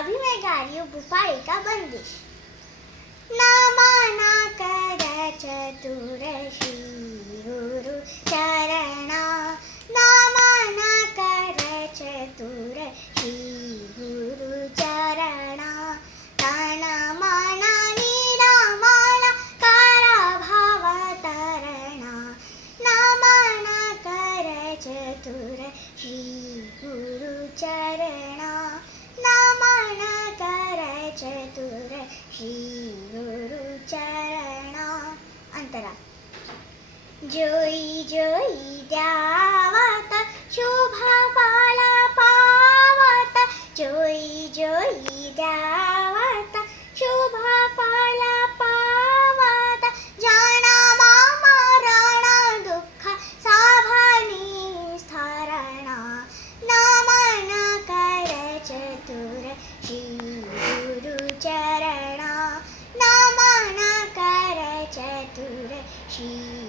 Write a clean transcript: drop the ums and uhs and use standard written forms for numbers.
अभिनय गार्य भूपाळिका बंदिश. नमन कर चतुर श्री गुरु चरणा. नमन कर चतुर श्री गुरु चरणा. तन मन निरमल कर भाव तरणा. नमन कर चतुर श्री गुरु चरणा. नमन कर चतुर श्री गुरु चरणा. अंतरा. जोई जोई द्यावत शुभ फळ पावत. जोई जोई द्यावत शुभ फळ पावत. जन्म मरण दुःख साभनी स्थरणा. नमन कर चतुर श्री गुरु चरणा. नमन कर चतुर श्री